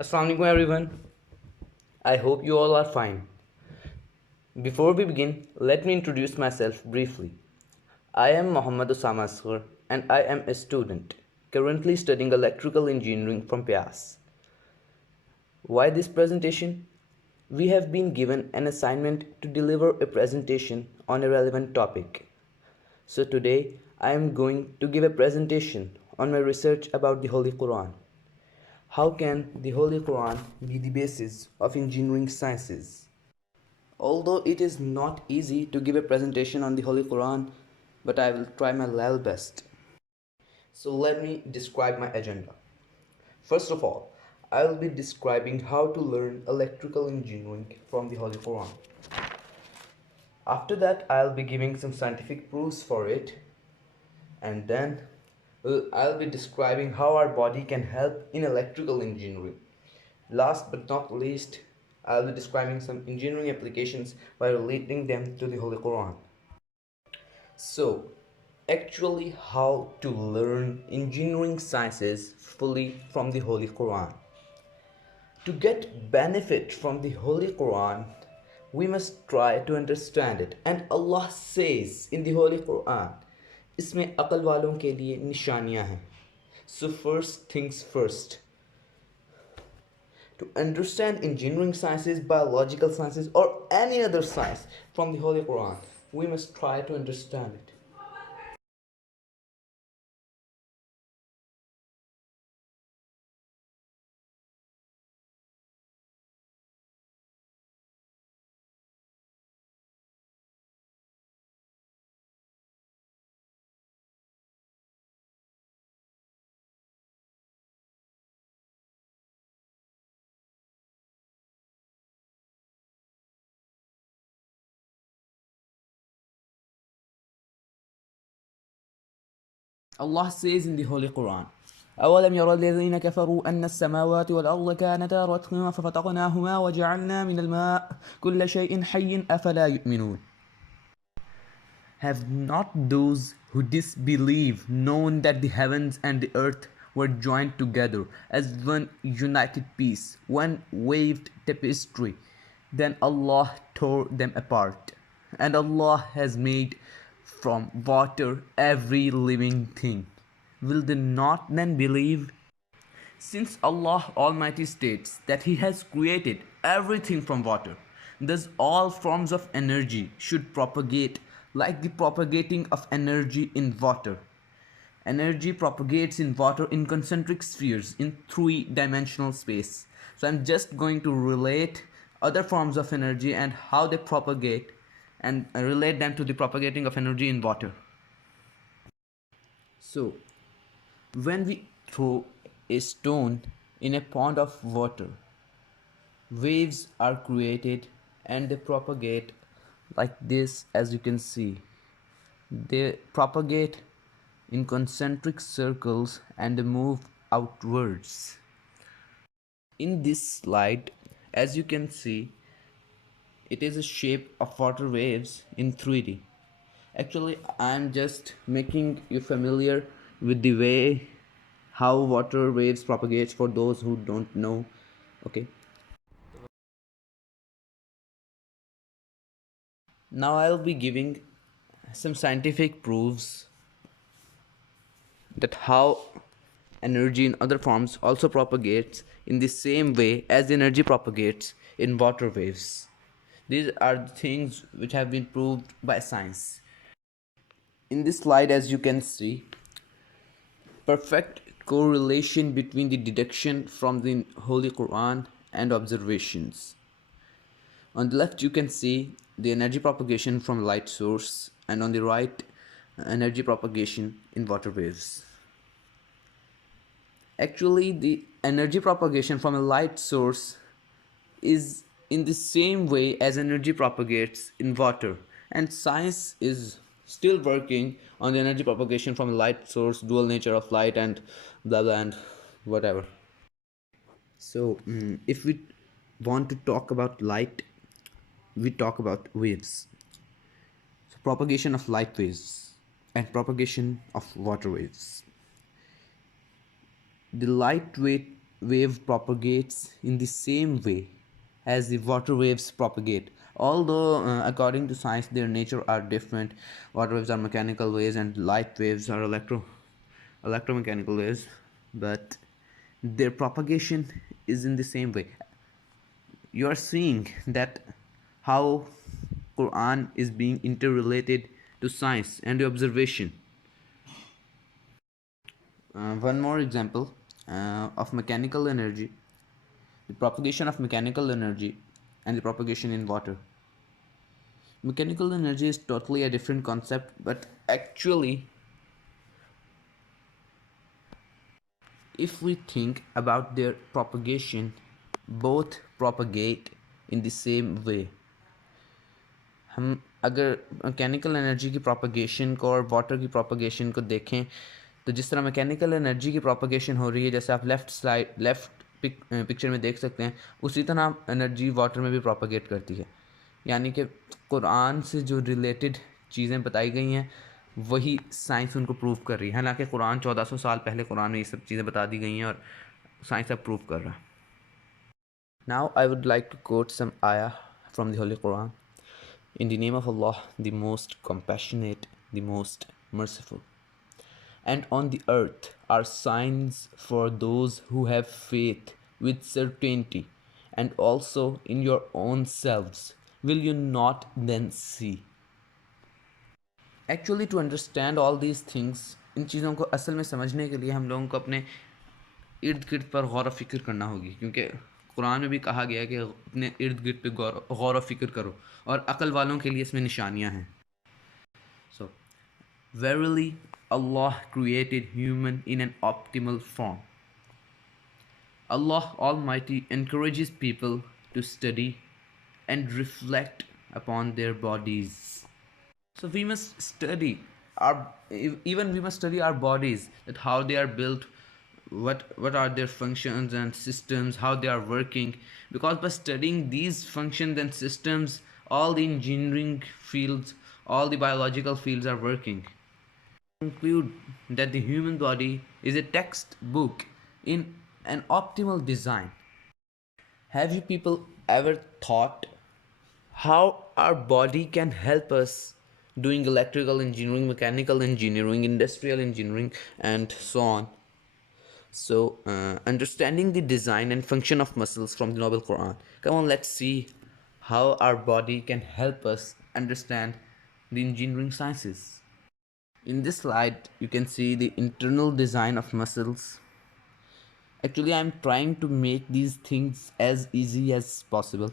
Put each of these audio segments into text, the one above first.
Assalamu alaikum everyone. I hope you all are fine. Before we begin, let me introduce myself briefly. I am Muhammad Osama Asghar and I am a student currently studying electrical engineering from PIAS. Why this presentation? We have been given an assignment to deliver a presentation on a relevant topic. So today I am going to give a presentation on my research about the Holy Quran. How can the Holy Quran be the basis of engineering sciences? Although it is not easy to give a presentation on the Holy Quran, but I will try my level best. So let me describe my agenda. First of all, I will be describing how to learn electrical engineering from the Holy Quran. After that, I'll be giving some scientific proofs for it, and then I'll be describing how our body can help in electrical engineering. Last but not least, I'll be describing some engineering applications by relating them to the Holy Quran. So, actually, how to learn engineering sciences fully from the Holy Quran. To get benefit from the Holy Quran, we must try to understand it. And Allah says in the Holy Quran, इसमें अकल वालों के लिए निशानियां हैं. So first things first. To understand engineering sciences, biological sciences, or any other science from the Holy Quran, we must try to understand it. Allah says in the Holy Quran, أولم يرى الذين كفروا أن السماوات والأرض كانتا رتقا ففتقناهما وجعلنا من الماء كل شيء حي أفلا يؤمنون. Have not those who disbelieve known that the heavens and the earth were joined together as one united piece, one waved tapestry? Then Allah tore them apart. And Allah has made from water every living thing. Will they not then believe? Since Allah Almighty states that He has created everything from water, thus all forms of energy should propagate like the propagating of energy in water. Energy propagates in water in concentric spheres in three-dimensional space. So I'm just going to relate other forms of energy and how they propagate and relate them to the propagating of energy in water. So when we throw a stone in a pond of water, waves are created and they propagate like this. As you can see, they propagate in concentric circles and they move outwards. In this slide, as you can see, it is a shape of water waves in 3D. Actually, I'm just making you familiar with the way how water waves propagates for those who don't know. Okay, now I'll be giving some scientific proofs that how energy in other forms also propagates in the same way as energy propagates in water waves. These are the things which have been proved by science. In this slide, as you can see, perfect correlation between the deduction from the Holy Quran and observations. On the left, you can see the energy propagation from light source, and on the right, energy propagation in water waves. Actually, the energy propagation from a light source is in the same way as energy propagates in water, and science is still working on the energy propagation from a light source, dual nature of light, and blah blah and whatever. So if we want to talk about light, we talk about waves. So propagation of light waves and propagation of water waves. The light wave wave propagates in the same way as the water waves propagate. Although, according to science, their nature are different. Water waves are mechanical waves, and light waves are electromechanical waves, but their propagation is in the same way. You are seeing that how Quran is being interrelated to science and observation. One more example of mechanical energy, the propagation of mechanical energy and the propagation in water. Mechanical energy is totally a different concept, but actually, if we think about their propagation, both propagate in the same way. हम अगर mechanical energy की propagation को और water की propagation को देखें तो जिस तरह मैकेनिकल एनर्जी की प्रोपगेशन हो रही है, जैसे आप लेफ़्ट पिक्चर में देख सकते हैं, उसी तरह एनर्जी वाटर में भी प्रोपगेट करती है. यानी कि कुरान से जो रिलेटेड चीज़ें बताई गई हैं वही साइंस उनको प्रूव कर रही है. हालांकि कुरान 1400 साल पहले कुरान में ये सब चीज़ें बता दी गई हैं और साइंस अब प्रूव कर रहा है. Now I would like to quote some आया from the holy Quran. In the name of Allah, the most compassionate, the most merciful. And on the earth are signs for those who have faith with certainty, and also in your own selves. Will you not then see? Actually, to understand all these things, इन चीज़ों को असल में समझने के लिए हम लोगों को अपने इर्द गिर्द पर गौर व फिक्र करना होगी, क्योंकि कुरान में भी कहा गया है कि अपने इर्द गिर्द पे गौर व फिक्र करो, और अकल वालों के लिए इसमें निशानियां हैं. So, verily Allah created human in an optimal form. Allah Almighty encourages people to study and reflect upon their bodies. So we must study our bodies, that how they are built, what are their functions and systems, how they are working, because by studying these functions and systems, all the engineering fields, all the biological fields are working. Conclude that the human body is a textbook in an optimal design. Have you people ever thought how our body can help us doing electrical engineering, mechanical engineering, industrial engineering, and so on? So, understanding the design and function of muscles from the Noble Quran. Come on, let's see how our body can help us understand the engineering sciences. In this slide, you can see the internal design of muscles. Actually, I'm trying to make these things as easy as possible.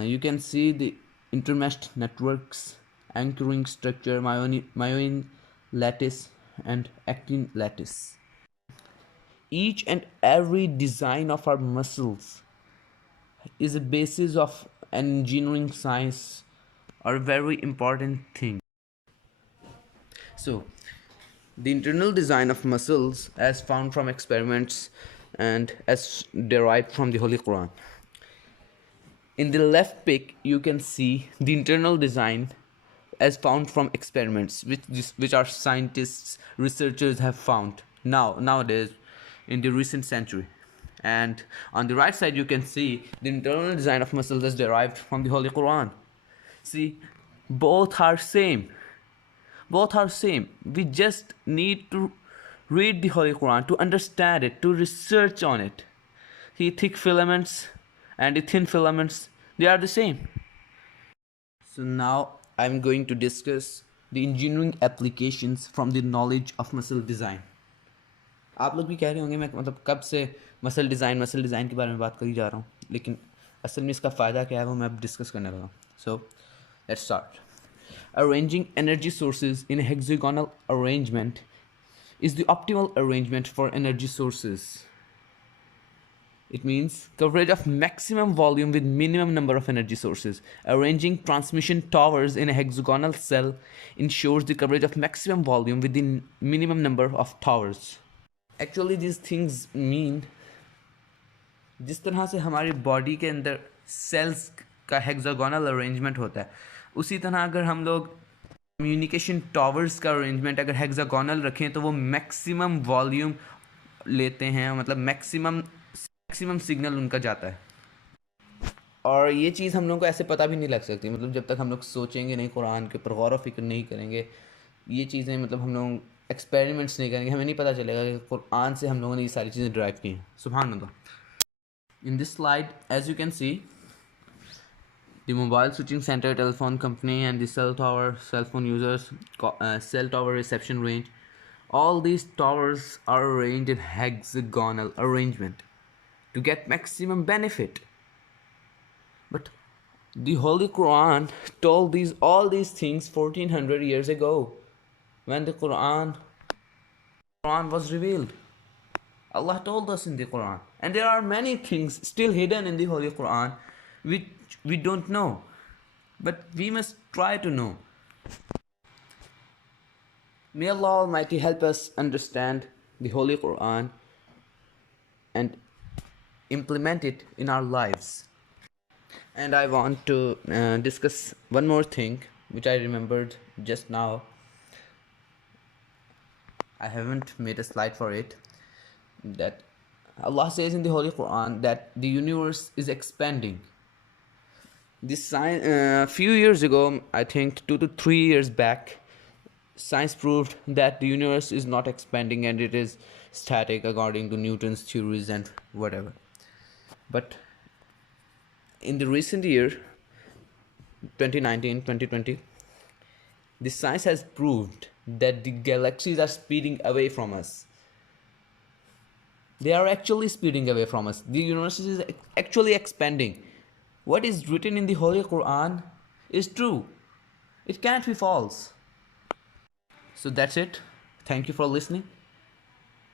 You can see the intermeshed networks, anchoring structure, myelin lattice, and actin lattice. Each and every design of our muscles is a basis of an engineering science or a very important thing. So, the internal design of muscles as found from experiments and as derived from the Holy Quran. In the left pic, you can see the internal design as found from experiments which our scientists, researchers have found nowadays in the recent century. And on the right side, you can see the internal design of muscles as derived from the Holy Quran. See, both are same. We just need to read the Holy Quran to understand it, to research on it. The thick filaments and the thin filaments, they are the same. So now I'm going to discuss the engineering applications from the knowledge of muscle design. आप लोग भी कह रहे होंगे मैं मतलब कब से मसल डिज़ाइन के बारे में बात करी जा रहा हूँ, लेकिन असल में इसका फ़ायदा क्या है वो मैं अब डिस्कस करने लगा. So let's start. Arranging energy sources in a hexagonal arrangement is the optimal arrangement for energy sources. It means coverage of maximum volume with minimum number of energy sources. Arranging transmission towers in a hexagonal cell ensures the coverage of maximum volume with the minimum number of towers. Actually, these things mean जिस तरह से हमारी body के अंदर sales का hexagonal arrangement होता है, उसी तरह अगर हम लोग कम्युनिकेशन टावर्स का अरेंजमेंट अगर हेक्सागोनल रखें तो वो मैक्सिमम वॉल्यूम लेते हैं, मतलब मैक्सिमम सिग्नल उनका जाता है। और ये चीज़ हम लोगों को ऐसे पता भी नहीं लग सकती, मतलब जब तक हम लोग सोचेंगे नहीं, कुरान के ऊपर गौर व फिक्र नहीं करेंगे, ये चीज़ें मतलब हम लोग एक्सपेरिमेंट्स नहीं करेंगे, हमें नहीं पता चलेगा कि कुरान से हम लोगों ने ये सारी चीज़ें ड्राइव की हैं। सुभान अल्लाह। In this slide as you can see the mobile switching center, telephone company, and the cell tower, cell phone users, cell tower reception range. All these towers are arranged in hexagonal arrangement to get maximum benefit. But the Holy Quran told all these things 1400 years ago when the Quran was revealed. Allah told us in the Quran, and there are many things still hidden in the Holy Quran which we don't know, but we must try to know. May Allah Almighty help us understand the Holy Quran and implement it in our lives. And I want to discuss one more thing which I remembered just now. I haven't made a slide for it. That Allah says in the Holy Quran that the universe is expanding. This few years ago, I think 2 to 3 years back, science proved that the universe is not expanding and it is static according to Newton's theories and whatever. But in the recent year, 2019, 2020, the science has proved that the galaxies are speeding away from us. They are actually speeding away from us. The universe is actually expanding. What is written in the Holy Quran is true. It can't be false. So that's it. Thank you for listening.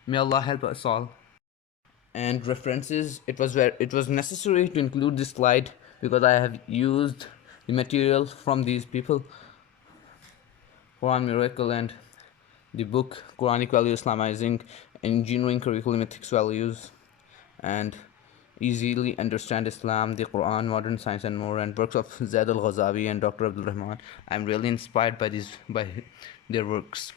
May Allah help us all. And references, it was necessary to include this slide because I have used the material from these people. Quran Miracle and the book Quranic Value Islamizing Engineering Curriculum Ethics Values, and Easily Understand Islam, the Quran, Modern Science and More, and works of Zaid al-Ghazavi and Dr. Abdul Rahman. I'm really inspired by their works.